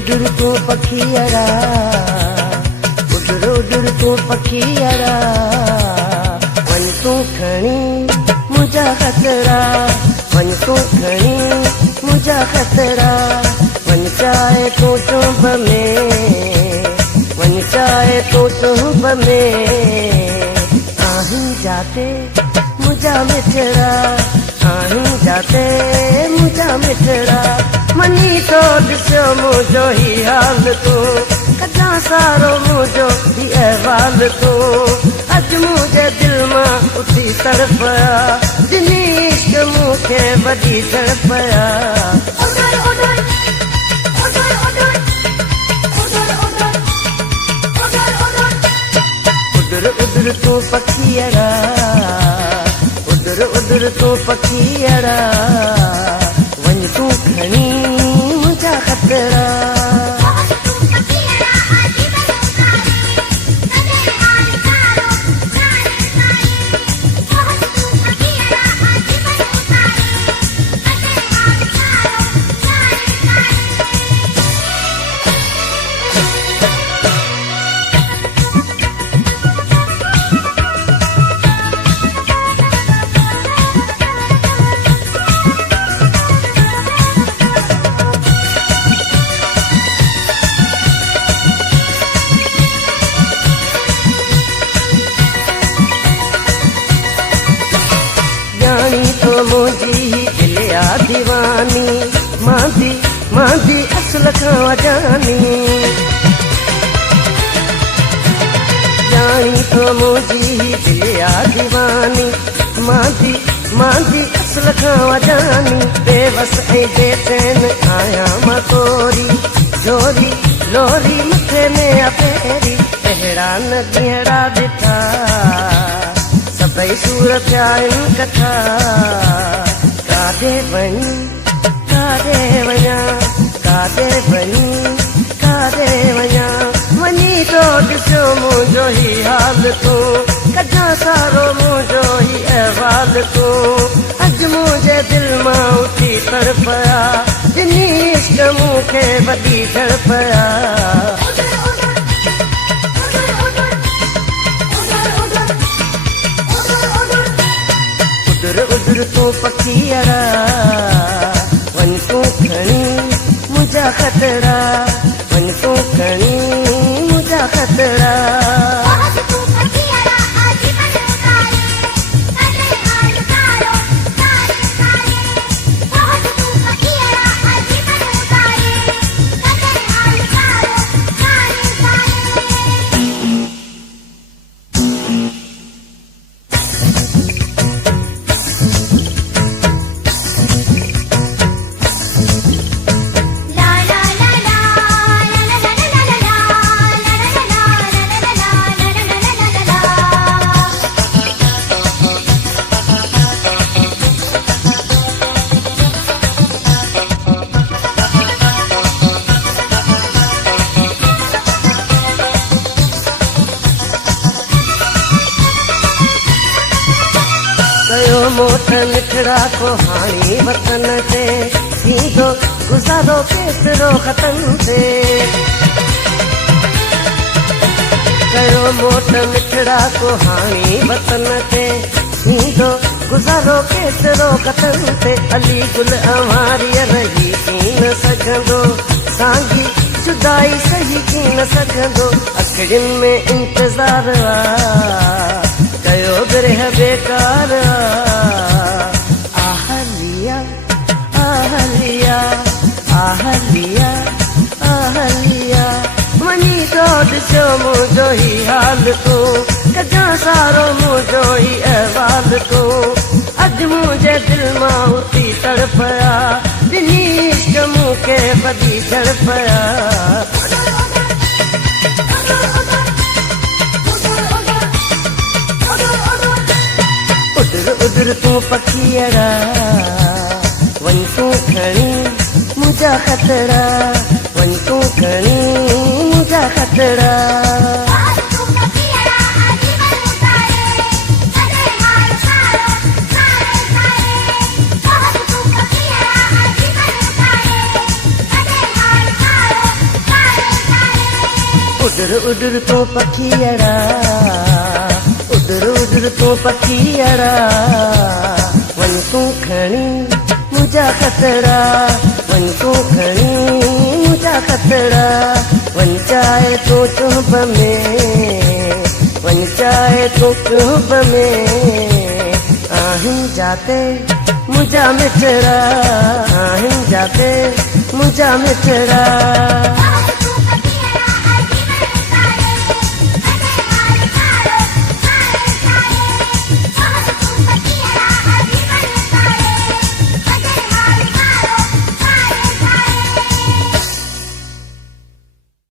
उधर तू पखियरा, उधर तू पखियरा, वन तू खणी मुझा खतरा, वन तू खणी मुझा खतरा, वन चाहे तू चुंब में, वन चाहे तू चुंब में, आहीं जाते मुझा मिठड़ा, आहीं जाते मुझा मिठड़ा, मनी तो ॾिसो मुझो ही हाल तू, कॾां सारो मुझो ही अहवाल तू, अज मुझे दिल मां उथी तड़पया, जिनी इश्क मूंखे वॾी तड़पया। उधर उधर तू पखियरा, उधर तू पखियरा, वन तू खणी मुझा खतरा। तो मुझी दिलिया दीवानी, मांदी मांदी असल खावा जानी, जानी तो मुझी दिलिया दीवानी, मांदी मांदी असल खावा जानी, बेवस ऐं बेचैन आया मां तोरी, जोरी लोरी मथे में अपेरी, अहिड़ा न ॾींहड़ा ॾिठा सभई सूर पिया आहिनि कथा, काॾे वञी काॾे वञा, काॾे वञी काॾे वञा, वञी तो ॾिसो मुंहिंजो ही हाल तू, कॾां सारो मुंहिंजो ही अहवाल तू, अॼु मुंहिंजे दिलि मां उथी तड़पया, जिनी इश्क मूंखे वॾी तड़पया। उधर तू पखियरा, वन तू खणी मुझा खतरा, वन तू खणी मुझा खतरा। मोट मिठड़ा को हाणी वतन ते, थींदो गुज़ारो केतिरो ख़तन ते, कयो मोट मिठड़ा को हाणी वतन ते, थींदो गुज़ारो केतिरो ख़तन ते, अली गुल अवारीअ रही थी न सघंदो, सांगी जुदाई सही थी न सघंदो, अखियुनि में इंतज़ार आ, कयो बिरह बेकार आहलिया आहलिया आहलिया आहलिया, वञी तो ॾिसो मुंहिंजो ही हाल तू, कॾां सारो मुंहिंजो ही अहवाल तू, अॼु मुंहिंजे दिलि मां उथी तड़पया, जिनी इश्क मूंखे वॾी तड़पया। उधर तू पखियरा, वन तू खणी मुझा खतरा, वन तू खणी मुझा खतरा। उॾर उॾर तूं पखीअड़ा, उॾर उॾर तूं पखीअड़ा, वञ तूं खणी मुंहिंजा कतड़ा, वञ तूं खणी मुंहिंजा कतड़ा, वञ चाहे तूं चुभ में, वञ चाहे तूं चुभ में, आहिनि जाते मुंहिंजा मिठड़ा, आहिनि जाते मुंहिंजा मिठड़ा।